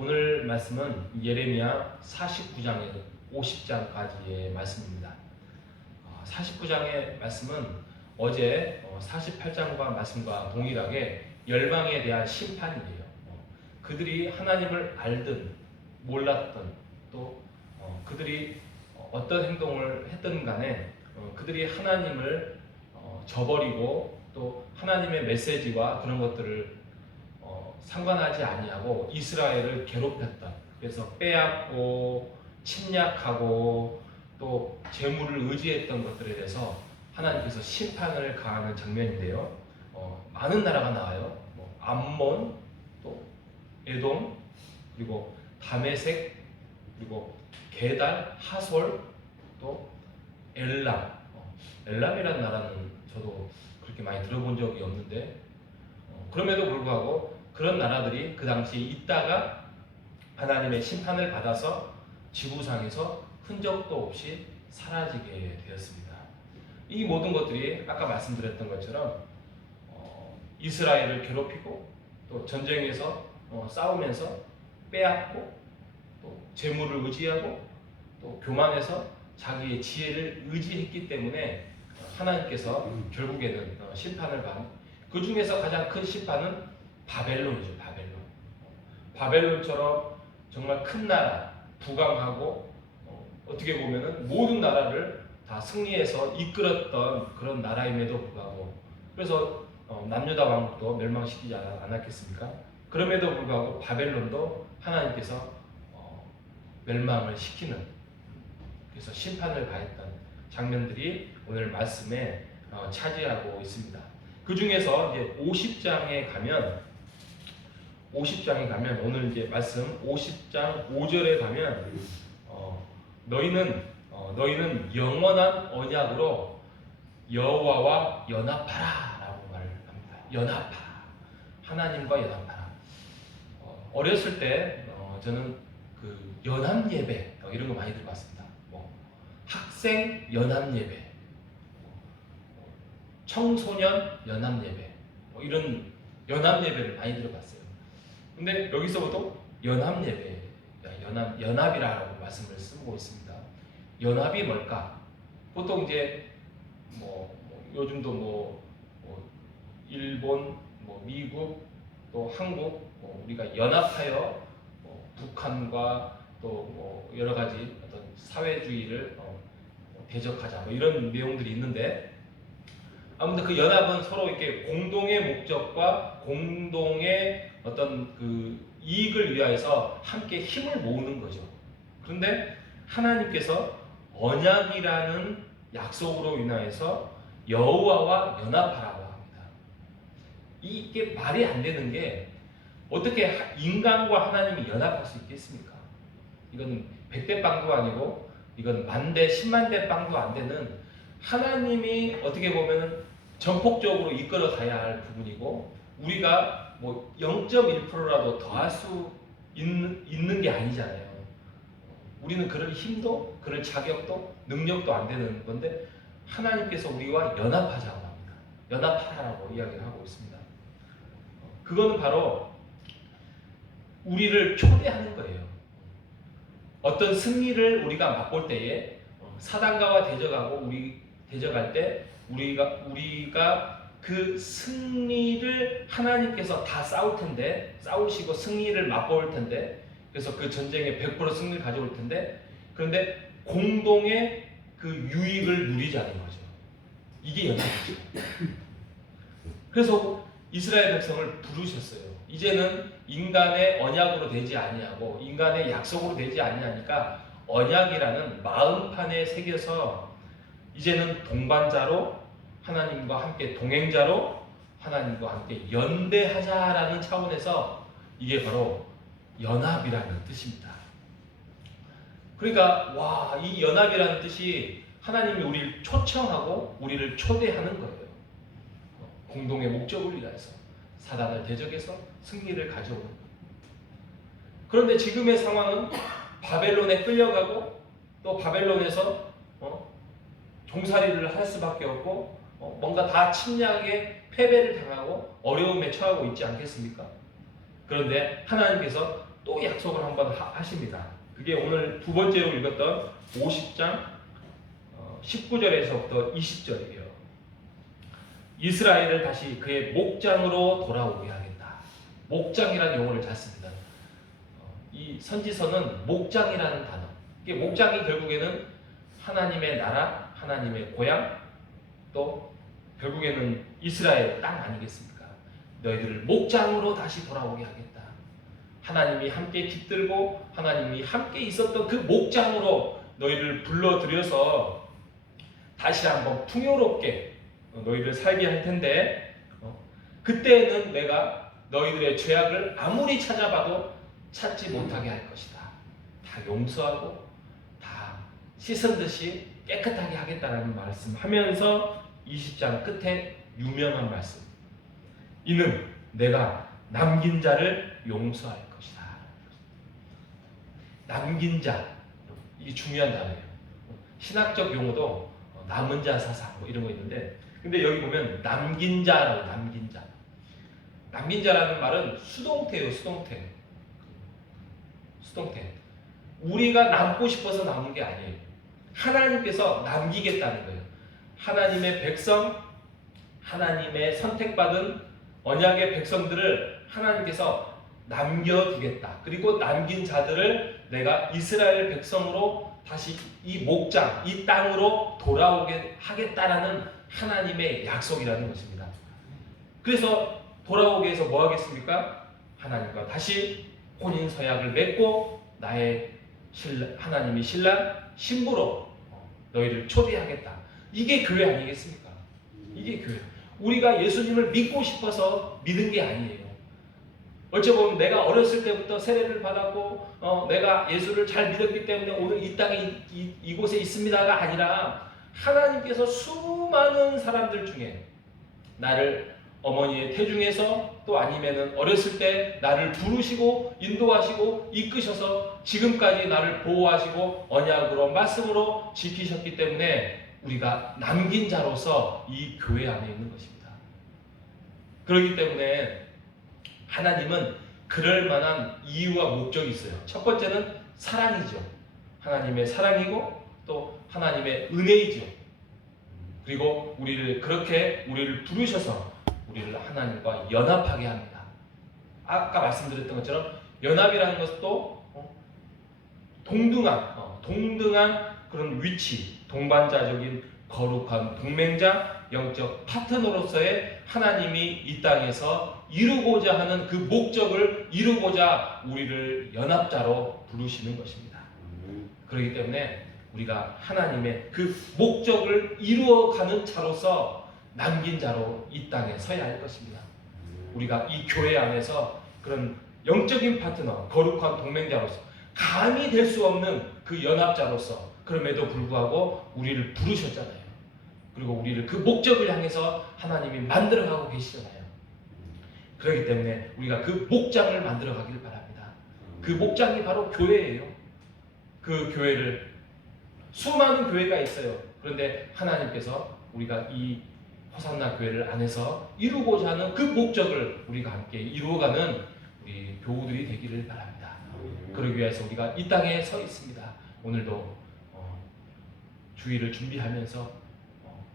오늘 말씀은 예레미야 49장에서 50장까지의 말씀입니다. 49장의 말씀은 어제 48장과 말씀과 동일하게 열방에 대한 심판이에요. 그들이 하나님을 알든 몰랐든 또 그들이 어떤 행동을 했든 간에 그들이 하나님을 저버리고 또 하나님의 메시지와 그런 것들을 상관하지 아니하고 이스라엘을 괴롭혔다. 그래서 빼앗고 침략하고 또 재물을 의지했던 것들에 대해서 하나님께서 심판을 가하는 장면인데요. 많은 나라가 나와요. 암몬, 또 에돔, 그리고 다메섹, 그리고 게달, 하솔, 또 엘람. 엘람이라는 나라는 저도 그렇게 많이 들어본 적이 없는데 그럼에도 불구하고 그런 나라들이 그 당시에 있다가 하나님의 심판을 받아서 지구상에서 흔적도 없이 사라지게 되었습니다. 이 모든 것들이 아까 말씀드렸던 것처럼 이스라엘을 괴롭히고 또 전쟁에서 싸우면서 빼앗고 또 재물을 의지하고 또 교만해서 자기의 지혜를 의지했기 때문에 하나님께서 결국에는 심판을 받는, 그 중에서 가장 큰 심판은 바벨론이죠. 바벨론처럼 정말 큰 나라, 부강하고 어떻게 보면은 모든 나라를 다 승리해서 이끌었던 그런 나라임에도 불구하고, 그래서 남유다 왕국도 멸망시키지 않았겠습니까? 그럼에도 불구하고 바벨론도 하나님께서 멸망을 시키는, 그래서 심판을 가했던 장면들이 오늘 말씀에 차지하고 있습니다. 그 중에서 이제 50장에 가면 오늘 이제 말씀 50장 5절에 가면 너희는 영원한 언약으로 여호와와 연합하라라고 말을 합니다. 연합하라. 하나님과 연합하라. 어렸을 때 저는 그 연합 예배 이런 거 많이 들어봤습니다. 학생 연합 예배, 청소년 연합 예배, 이런 연합 예배를 많이 들어봤어요. 근데 여기서부터 연합 예배, 연합이라고 말씀을 쓰고 있습니다. 연합이 뭘까? 보통 이제 요즘도 일본, 미국, 또 한국, 우리가 연합하여 북한과 또 여러 가지 어떤 사회주의를 대적하자 이런 내용들이 있는데, 아무튼 그 연합은 서로 이렇게 공동의 목적과 공동의 어떤 그 이익을 위하여서 함께 힘을 모으는 거죠. 그런데 하나님께서 언약이라는 약속으로 인하여서 여호와와 연합하라고 합니다. 이게 말이 안 되는 게, 어떻게 인간과 하나님이 연합할 수 있겠습니까? 이건 100대 빵도 아니고 이건 10,000대, 100,000대 빵도 안 되는, 하나님이 어떻게 보면 전폭적으로 이끌어 가야 할 부분이고, 우리가 0.1%라도 더 할 수 있는 게 아니잖아요. 우리는 그럴 힘도, 그럴 자격도, 능력도 안 되는 건데, 하나님께서 우리와 연합하자고 합니다. 연합하라고 이야기를 하고 있습니다. 그거는 바로 우리를 초대하는 거예요. 어떤 승리를 우리가 맛볼 때에 사단과와 대적할 때 우리가 그 승리를 하나님께서 다 싸우시고 승리를 맛볼 텐데, 그래서 그 전쟁에 100% 승리를 가져올 텐데, 그런데 공동의 그 유익을 누리자는 거죠. 이게 연합이죠. 그래서 이스라엘 백성을 부르셨어요. 이제는 인간의 언약으로 되지 아니하고 인간의 약속으로 되지 아니하니까 언약이라는 마음판에 새겨서 이제는 동반자로 하나님과 함께 동행자로 하나님과 함께 연대하자라는 차원에서 이게 바로 연합이라는 뜻입니다. 그러니까 이 연합이라는 뜻이 하나님이 우리를 초청하고 우리를 초대하는 거예요. 공동의 목적을 위해서 사단을 대적해서 승리를 가져오는 거예요. 그런데 지금의 상황은 바벨론에 끌려가고 또 바벨론에서 종살이를 할 수밖에 없고 뭔가 다 침략에 패배를 당하고 어려움에 처하고 있지 않겠습니까? 그런데 하나님께서 또 약속을 한번 하십니다. 그게 오늘 두 번째로 읽었던 50장 19절에서부터 20절이에요. 이스라엘을 다시 그의 목장으로 돌아오게 하겠다. 목장이라는 용어를 잘 씁니다. 이 선지서는 목장이라는 단어. 이게 목장이 결국에는 하나님의 나라, 하나님의 고향, 또 결국에는 이스라엘 땅 아니겠습니까? 너희들을 목장으로 다시 돌아오게 하겠다. 하나님이 함께 깃들고 하나님이 함께 있었던 그 목장으로 너희를 불러들여서 다시 한번 풍요롭게 너희를 살게 할 텐데 그때는 내가 너희들의 죄악을 아무리 찾아봐도 찾지 못하게 할 것이다. 다 용서하고 다 씻은 듯이 깨끗하게 하겠다라는 말씀하면서 20장 끝에 유명한 말씀. 이는 내가 남긴 자를 용서할 것이다. 남긴 자, 이게 중요한 단어예요. 신학적 용어도 남은 자 사상 뭐 이런 거 있는데, 근데 여기 보면 남긴 자라고, 남긴 자. 남긴 자라는 말은 수동태예요, 수동태. 수동태. 우리가 남고 싶어서 남은 게 아니에요. 하나님께서 남기겠다는 거예요. 하나님의 백성, 하나님의 선택받은 언약의 백성들을 하나님께서 남겨두겠다. 그리고 남긴 자들을 내가 이스라엘 백성으로 다시 이 목장, 이 땅으로 돌아오게 하겠다라는 하나님의 약속이라는 것입니다. 그래서 돌아오게 해서 뭐 하겠습니까? 하나님과 다시 혼인서약을 맺고 나의 하나님이 신랑 신부로 너희를 초대하겠다. 이게 교회 아니겠습니까? 이게 교회. 우리가 예수님을 믿고 싶어서 믿은 게 아니에요. 어찌 보면 내가 어렸을 때부터 세례를 받았고 내가 예수를 잘 믿었기 때문에 오늘 이 땅에 이곳에 있습니다가 아니라 하나님께서 수많은 사람들 중에 나를 어머니의 태중에서 또 아니면은 어렸을 때 나를 부르시고 인도하시고 이끄셔서 지금까지 나를 보호하시고 언약으로 말씀으로 지키셨기 때문에 우리가 남긴 자로서 이 교회 안에 있는 것입니다. 그렇기 때문에 하나님은 그럴 만한 이유와 목적이 있어요. 첫 번째는 사랑이죠. 하나님의 사랑이고 또 하나님의 은혜이죠. 그리고 그렇게 우리를 부르셔서 우리를 하나님과 연합하게 합니다. 아까 말씀드렸던 것처럼 연합이라는 것도 동등한 그런 위치, 동반자적인 거룩한 동맹자, 영적 파트너로서의 하나님이 이 땅에서 이루고자 하는 그 목적을 이루고자 우리를 연합자로 부르시는 것입니다. 그렇기 때문에 우리가 하나님의 그 목적을 이루어가는 자로서 남긴 자로 이 땅에 서야 할 것입니다. 우리가 이 교회 안에서 그런 영적인 파트너, 거룩한 동맹자로서 감히 될 수 없는 그 연합자로서 그럼에도 불구하고 우리를 부르셨잖아요. 그리고 우리를 그 목적을 향해서 하나님이 만들어가고 계시잖아요. 그렇기 때문에 우리가 그 목장을 만들어가길 바랍니다. 그 목장이 바로 교회예요. 그 교회를 수많은 교회가 있어요. 그런데 하나님께서 우리가 이 호산나 교회를 안에서 이루고자 하는 그 목적을 우리가 함께 이루어가는 우리 교우들이 되기를 바랍니다. 그러기 위해서 우리가 이 땅에 서 있습니다. 오늘도 주일을 준비하면서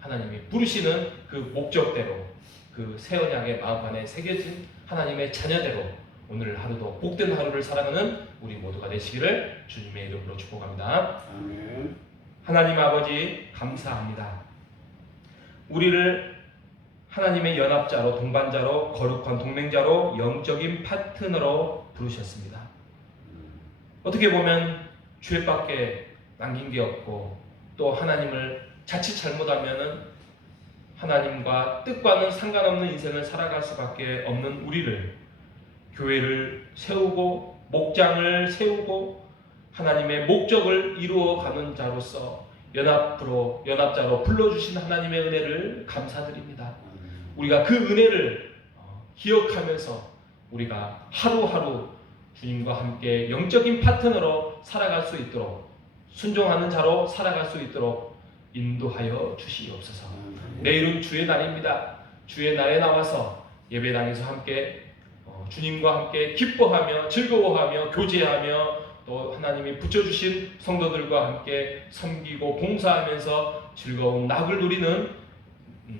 하나님이 부르시는 그 목적대로 그 새 언약의 마음 안에 새겨진 하나님의 자녀대로 오늘 하루도 복된 하루를 살아가는 우리 모두가 되시기를 주님의 이름으로 축복합니다. 아멘. 하나님 아버지 감사합니다. 우리를 하나님의 연합자로, 동반자로, 거룩한 동맹자로, 영적인 파트너로 부르셨습니다. 어떻게 보면 죄밖에 남긴 게 없고 또 하나님을 자칫 잘못하면은 하나님과 뜻과는 상관없는 인생을 살아갈 수밖에 없는 우리를 교회를 세우고 목장을 세우고 하나님의 목적을 이루어가는 자로서 연합자로 불러주신 하나님의 은혜를 감사드립니다. 우리가 그 은혜를 기억하면서 우리가 하루하루 주님과 함께 영적인 파트너로 살아갈 수 있도록 순종하는 자로 살아갈 수 있도록 인도하여 주시옵소서. 내일은 주의 날입니다. 주의 날에 나와서 예배당에서 함께 주님과 함께 기뻐하며 즐거워하며 교제하며 또 하나님이 붙여주신 성도들과 함께 섬기고 봉사하면서 즐거운 낙을 누리는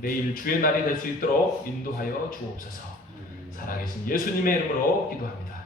내일 주의 날이 될 수 있도록 인도하여 주옵소서. 살아계신 예수님의 이름으로 기도합니다.